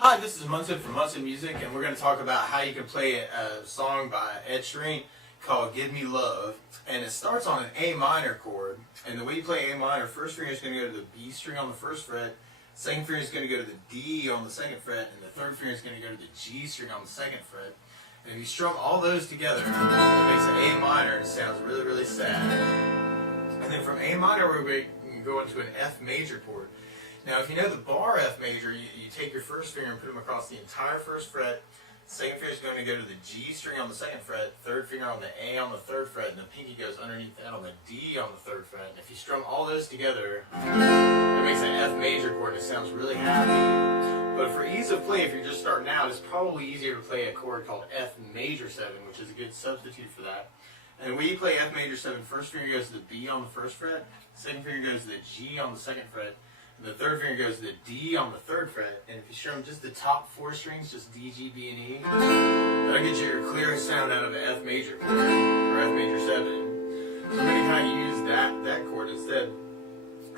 Hi, this is Munson from Munson Music, and we're going to talk about how you can play a song by Ed Sheeran called Give Me Love. And it starts on an A minor chord. And the way you play A minor, first finger is going to go to the B string on the first fret, second finger is going to go to the D on the second fret, and the third finger is going to go to the G string on the second fret. And if you strum all those together, it makes an A minor, and it sounds really, really sad. And then from A minor, we can go into an F major chord. Now, if you know the bar F major, you take your first finger and put them across the entire first fret. Second finger is going to go to the G string on the second fret, third finger on the A on the third fret, and the pinky goes underneath that on the D on the third fret. And if you strum all those together, it makes an F major chord, and it sounds really happy. But for ease of play, if you're just starting out, it's probably easier to play a chord called F major 7, which is a good substitute for that. And when you play F major 7, first finger goes to the B on the first fret, second finger goes to the G on the second fret, the third finger goes to the D on the third fret, and if you strum just the top four strings, just D, G, B, and E, that'll get you your clearest sound out of an F major chord, or F major 7. So we're going to kind of use that chord instead.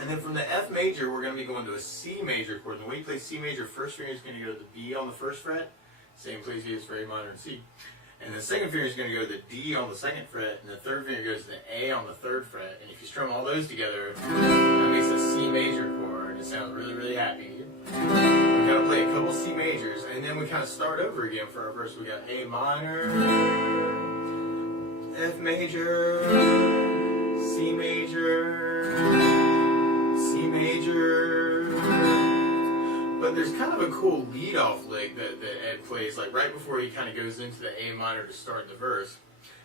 And then from the F major, we're going to be going to a C major chord. And when you play C major, first finger is going to go to the B on the first fret, same place you use for A minor and C. And the second finger is going to go to the D on the second fret, and the third finger goes to the A on the third fret. And if you strum all those together, that makes a C major chord. It sounds really, really happy. We kind of play a couple C majors, and then we kind of start over again for our verse. We got A minor, F major, C major, C major. But there's kind of a cool lead-off lick that Ed plays, like right before he kind of goes into the A minor to start the verse.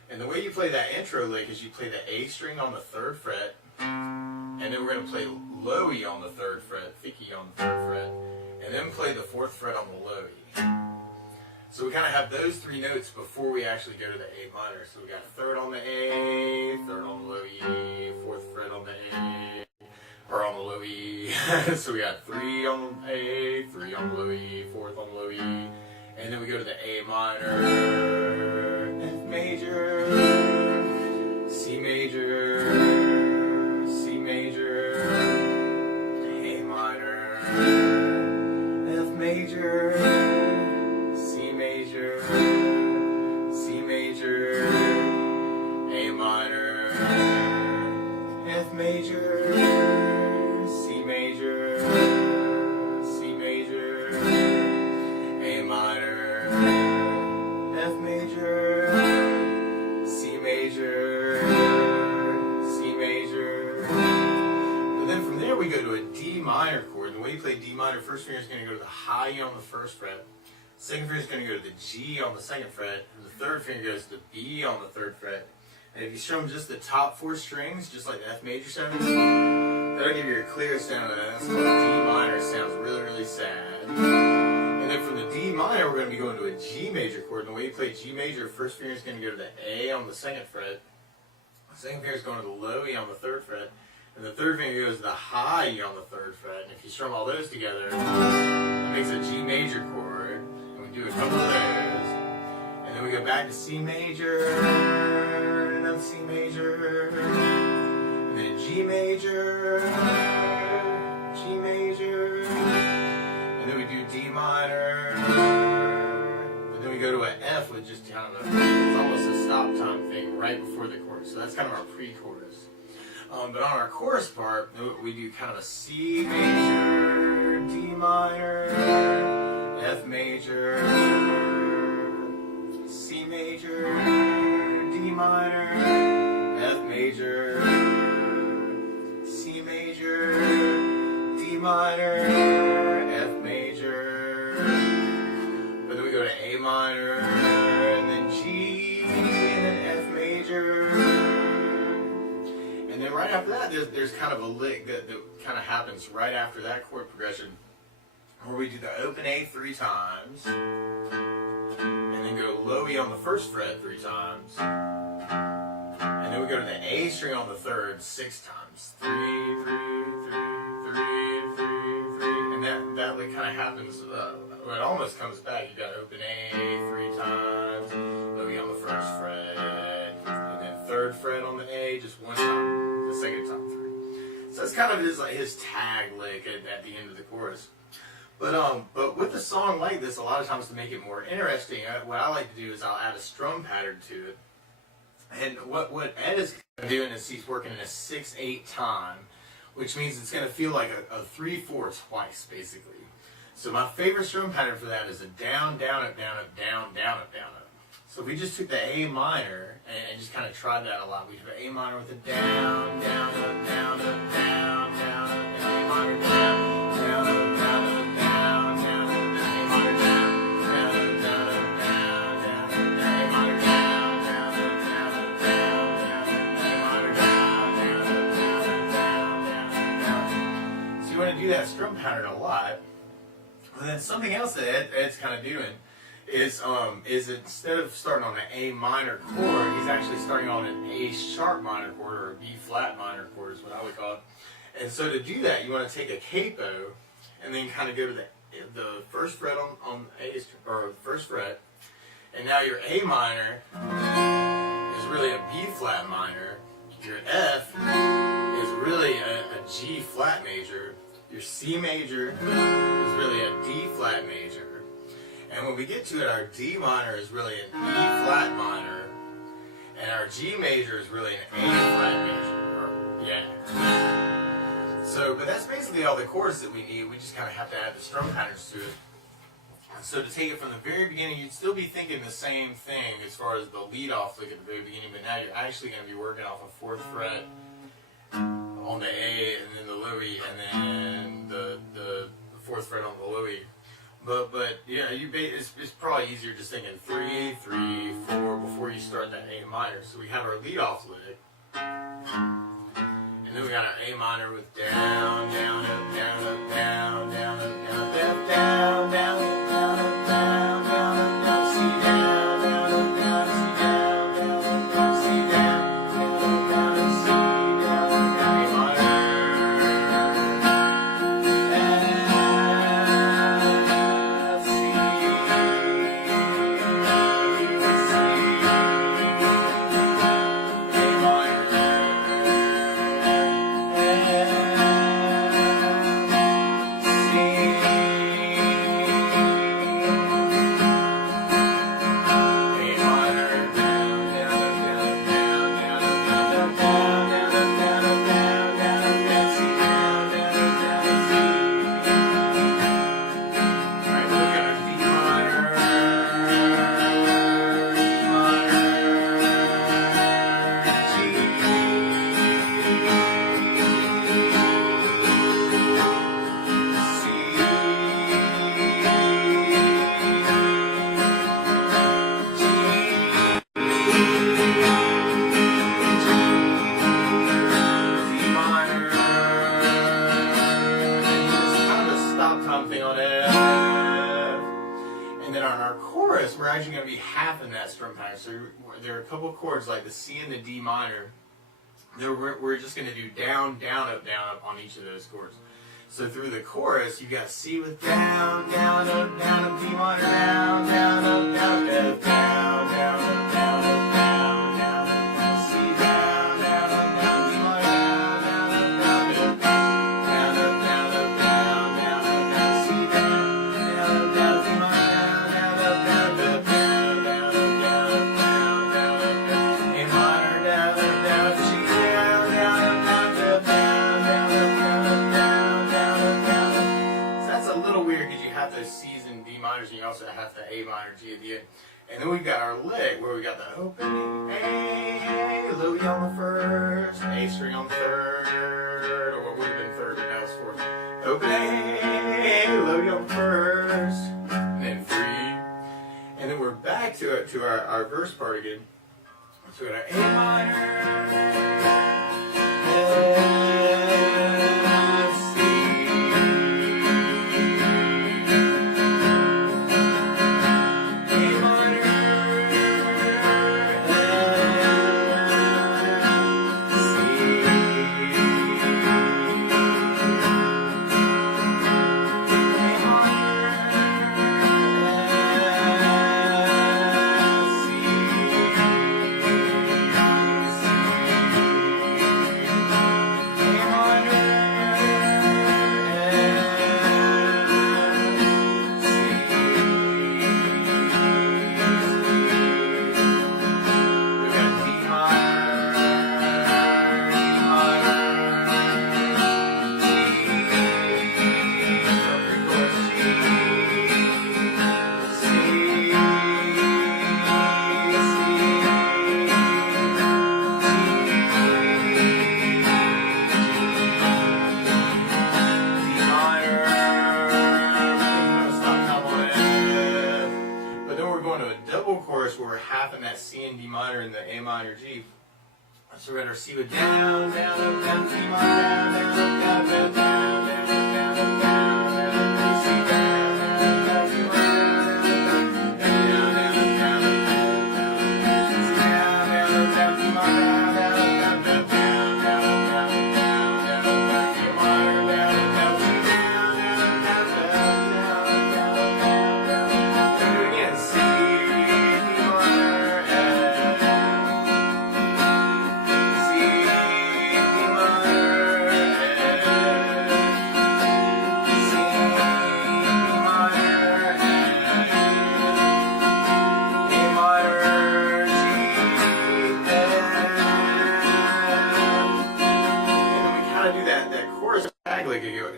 And the way you play that intro lick is you play the A string on the third fret, and then we're going to play low E on the third fret, thick E on the third fret, and then play the fourth fret on the low E. So we kind of have those three notes before we actually go to the A minor. So we got a third on the A, third on the low E, fourth fret on the A, or on the low E. So we got 3 on the A, 3 on the low E, 4th on the low E, and then we go to the A minor, F major, C major, C major, A minor, F major, C major, C major, A minor, F major, C major, C major, A minor, F major, C major, C major. And then from there we go to a D minor chord. And the way you play D minor, first finger is going to go to the high E on the first fret, second finger is going to go to the G on the second fret, and the third finger goes to the B on the third fret. And if you strum just the top 4 strings, just like the F major 7, that'll give you a clear sound of that. That's called D minor. It sounds really, really sad. And then from the D minor, we're going to be going to a G major chord. And the way you play G major, first finger is going to go to the A on the second fret, the second finger is going to the low E on the third fret, and the third finger goes to the high E on the third fret. And if you strum all those together, it makes a G major chord. And we do a couple of those. And then we go back to C major, and then C major, and then G major, G major, and then we do D minor, and then we go to an F with just kind of it's almost a stop time thing right before the chorus. So that's kind of our pre-chorus. But on our chorus part, we do kind of a C major, D minor, F major, C major, D minor, F major, C major, D minor, F major. But then we go to A minor, and then G, and then F major. And then right after that, there's kind of a lick that kind of happens right after that chord progression, where we do the open A 3 times, and then go low E on the first fret 3 times, and then we go to the A string on the third 6 times. 3, 3, 3, 3, 3, 3, and that like kind of happens. It almost comes back. You got open A 3 times, low E on the first fret, and then third fret on the A just 1 time, the second time 3. So that's kind of his tag lick at the end of the chorus. But with a song like this, a lot of times to make it more interesting, what I like to do is I'll add a strum pattern to it. And what Ed is doing is he's working in a 6/8 time, which means it's going to feel like a 3/4 twice, basically. So my favorite strum pattern for that is a down, down, up, down, up, down, down, up, down, up. So if we just took the A minor and just kind of tried that a lot, we'd have an A minor with a down, down, up, down, up, down, down, up, and A minor down, down, up, down, up, down, down, up, A minor down, down, up, down, up, down, down, up, A minor down, down, up, down, up, down, down, up, A minor down, down, up, down, up, down, down, down. So you want to do that strum pattern a lot. And then something else that Ed's kind of doing is instead of starting on an A minor chord, he's actually starting on an A sharp minor chord, or a B flat minor chord is what I would call it. And so to do that, you want to take a capo and then kind of go to the first fret on A, or first fret, and now your A minor is really a B flat minor. Your F is really a G flat major. Your C major is really a D flat major. And when we get to it, our D minor is really an E flat minor. And our G major is really an A flat major. So, but that's basically all the chords that we need. We just kind of have to add the strum patterns to it. So to take it from the very beginning, you'd still be thinking the same thing as far as the lead off lick at the very beginning, but now you're actually going to be working off a 4th fret on the A, and then the low E, and then the 4th fret on the low E. But yeah, it's probably easier just thinking 3, 3, 4 before you start that A minor. So we have our lead off lick, and then we got our A minor with down, down, up, down, up, down, down, up, down, up, down, down, up, down, up, down, down, up, down, C down, down, up, down, C down, down, up, down, C down, down, up, down, C down, up, down, A minor. We're actually going to be halving that strum pattern. So there are a couple of chords like the C and the D minor. We're just going to do down, down, up on each of those chords. So through the chorus, you got C with down, down, up, D minor, down, down, up, down, down, down, down, up, down, up, down, down, up, C down, down, up, down, D minor, down, down, up, down, down, up, down, up, down, down, up, down, C down, down, up, down, D minor, down, down, up, down, down, down, down, up, down, up, down, down, up, down, A minor, down, up, down, C down, down, up, down, down, down, up, down, down, down. So that's a little weird because you have those C's and D minors, and you also have the A minor, G at the end. And then we've got our lick where we got the opening A, low E on the first, A string on the third, or what would have been third, but now it's fourth. Open A, low E on the first, and then 3. And then we're back to our verse part again. So we got our A minor, chorus where we're halving that C and D minor and the A minor G. So we're gonna C with down, down, up, down, C minor, down, down, up, down, down, down, down, down, down, down, C down, down, down, C minor, down, down, down, down, C down, down, up, down, C minor, down, down, down, down, down, down, down, C minor, down, down, C down, down, down, down, down, do it again, C, D minor,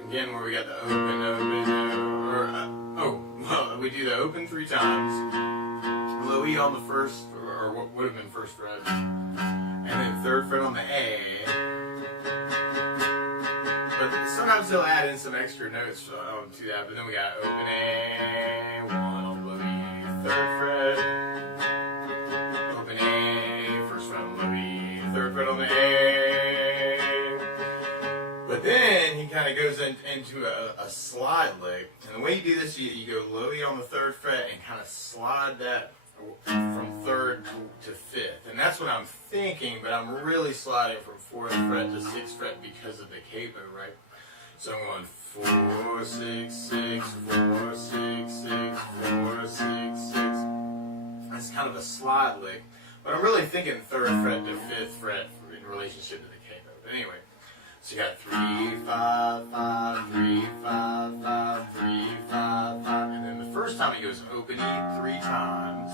again where we got the open, we do the open 3 times, low E on the first, or what would have been first fret, and then 3rd fret on the A. But sometimes they'll add in some extra notes to that, but then we got open A, 1 on low E, 3rd fret, open A, 1st fret on low E, 3rd fret on the A. But then he kind of goes into a slide lick, and the way you do this, you go low E on the 3rd fret and kind of slide that from 3rd to 5th, and that's what I'm thinking. But I'm really sliding from 4th fret to 6th fret because of the capo, right? So I'm going 4 6 6 4 6 6 4 6 6. That's kind of a slide lick, but I'm really thinking 3rd fret to 5th fret in relationship to the capo. But anyway. So you got 3 5 5 3 5 5 3 5 5, and then the first time he goes open E 3 times,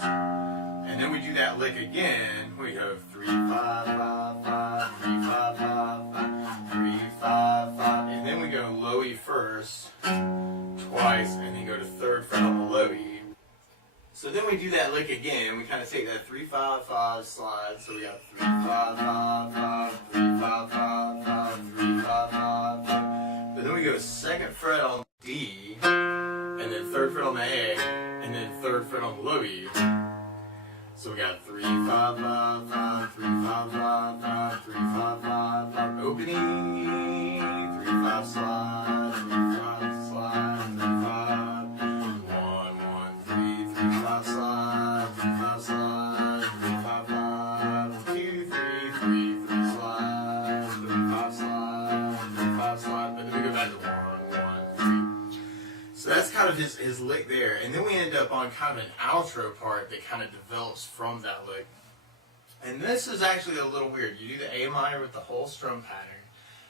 and then we do that lick again. We go 3 5 5 5 3 5 5 5 3 5 5, and then we go low E first twice, and then go to 3rd fret on the low E. So then we do that lick again. We kind of take that 3 5 5 slide. So we got 3 5 5 5 3 5 5 5 3 5 5 5. But then we go 2nd fret on D, and then 3rd fret on the A, and then 3rd fret on the low E. So we got 3 5 5 5 3 5 5 5 3 5 5 5 open E, 3 5 slide, 3 5 slide, 3 5 1 1 3 3 5 slide, 3 5 slide, 3 5 5 2 3 3 3 slide, 3 5 slide, 3 5 slide. But then we go back to 1 1 3. So that's kind of his lick there, and then we end up on kind of an outro part that kind of develops from that lick. And this is actually a little weird. You do the A minor with the whole strum pattern.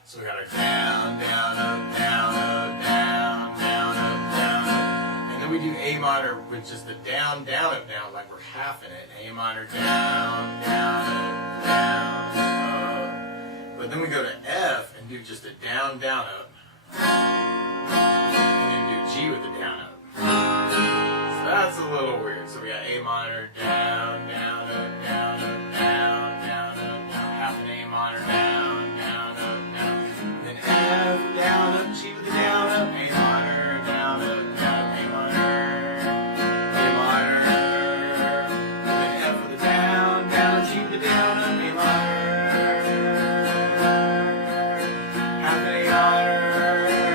So we got a down, down, up, down, up, down, down, up, down, up. And then we do A minor with just the down, down, up, down, like we're halving it. A minor, down, down, up, down, up. But then we go to F and do just a down, down, up. And then do G with the down, up. So that's a little weird. So we got A minor, down, down, up, down, up, down, down, up, down. Half an A minor, down, down, up, down. And then F, down, up, G with the down, up, A minor, down, up, down, A minor, A minor. And then F with the down, down, G with the down, up, A minor. Half an A minor,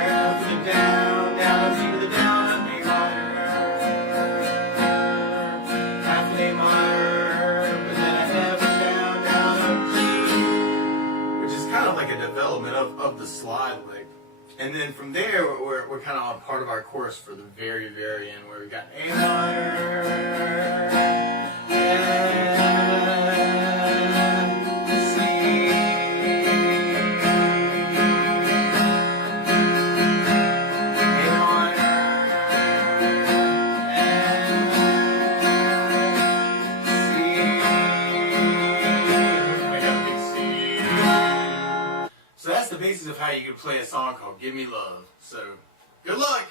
F with the down, down, G with the down, up, A minor. Half an A minor, but then a F down, down, up, G, which is kind of like a development of the slide lick. And then from there, we're kind of on part of our chorus for the very, very end, where we got A minor, So that's the basis of how you can play a song called Give Me Love. So, good luck!